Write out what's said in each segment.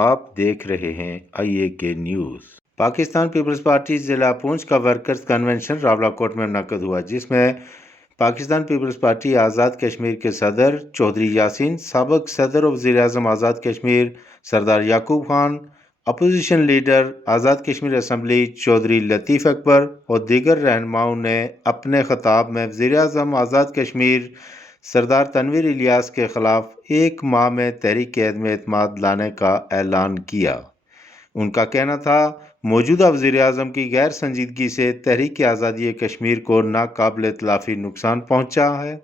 آپ دیکھ رہے ہیں IAK نیوز۔ پاکستان پیپلز پارٹی ضلع پونچھ کا ورکرز کنونشن راولاکوٹ میں منعقد ہوا، جس میں پاکستان پیپلز پارٹی آزاد کشمیر کے صدر چودھری یاسین، سابق صدر و وزیر اعظم آزاد کشمیر سردار یعقوب Khan, opposition leader Azad Kashmir assembly Chaudhry لطیف اکبر اور دیگر رہنماؤں نے اپنے خطاب میں وزیر اعظم آزاد کشمیر سردار تنویر الیاس کے خلاف ایک ماہ میں تحریک عدم اعتماد لانے کا اعلان کیا۔ ان کا کہنا تھا، موجودہ وزیر اعظم کی غیر سنجیدگی سے تحریک آزادی کشمیر کو ناقابل تلافی نقصان پہنچا ہے۔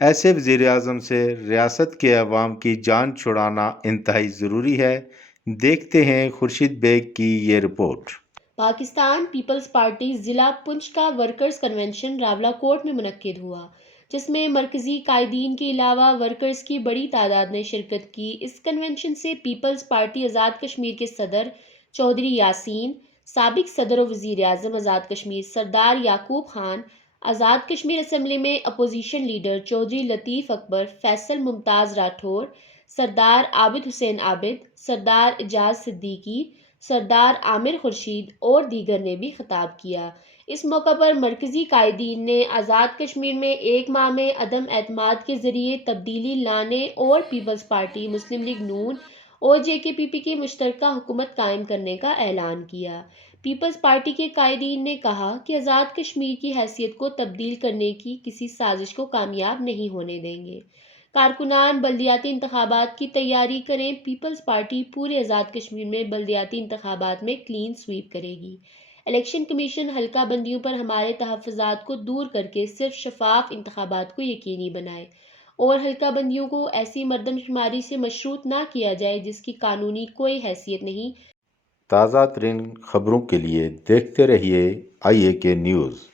ایسے وزیر اعظم سے ریاست کے عوام کی جان چھڑانا انتہائی ضروری ہے۔ دیکھتے ہیں خورشید بیگ کی یہ رپورٹ۔ پاکستان پیپلز پارٹی ضلع پونچھ کا ورکرز کنونشن راولاکوٹ میں منعقد ہوا، جس میں مرکزی قائدین کے علاوہ ورکرز کی بڑی تعداد نے شرکت کی۔ اس کنونشن سے پیپلز پارٹی آزاد کشمیر کے صدر چودھری یاسین، سابق صدر و وزیر اعظم آزاد کشمیر سردار یعقوب خان، آزاد کشمیر اسمبلی میں اپوزیشن لیڈر چودھری لطیف اکبر، فیصل ممتاز راٹھور، سردار عابد حسین عابد، سردار اعجاز صدیقی، سردار عامر خورشید اور دیگر نے بھی خطاب کیا۔ اس موقع پر مرکزی قائدین نے آزاد کشمیر میں ایک ماہ میں عدم اعتماد کے ذریعے تبدیلی لانے اور پیپلز پارٹی، مسلم لیگ نون اور JKPP کی مشترکہ حکومت قائم کرنے کا اعلان کیا۔ پیپلز پارٹی کے قائدین نے کہا کہ آزاد کشمیر کی حیثیت کو تبدیل کرنے کی کسی سازش کو کامیاب نہیں ہونے دیں گے۔ کارکنان بلدیاتی انتخابات کی تیاری کریں۔ پیپلز پارٹی پورے آزاد کشمیر میں بلدیاتی انتخابات میں کلین سویپ کرے گی۔ الیکشن کمیشن حلقہ بندیوں پر ہمارے تحفظات کو دور کر کے صرف شفاف انتخابات کو یقینی بنائے اور حلقہ بندیوں کو ایسی مردم شماری سے مشروط نہ کیا جائے جس کی قانونی کوئی حیثیت نہیں۔ تازہ ترین خبروں کے لیے دیکھتے رہیے IAK نیوز۔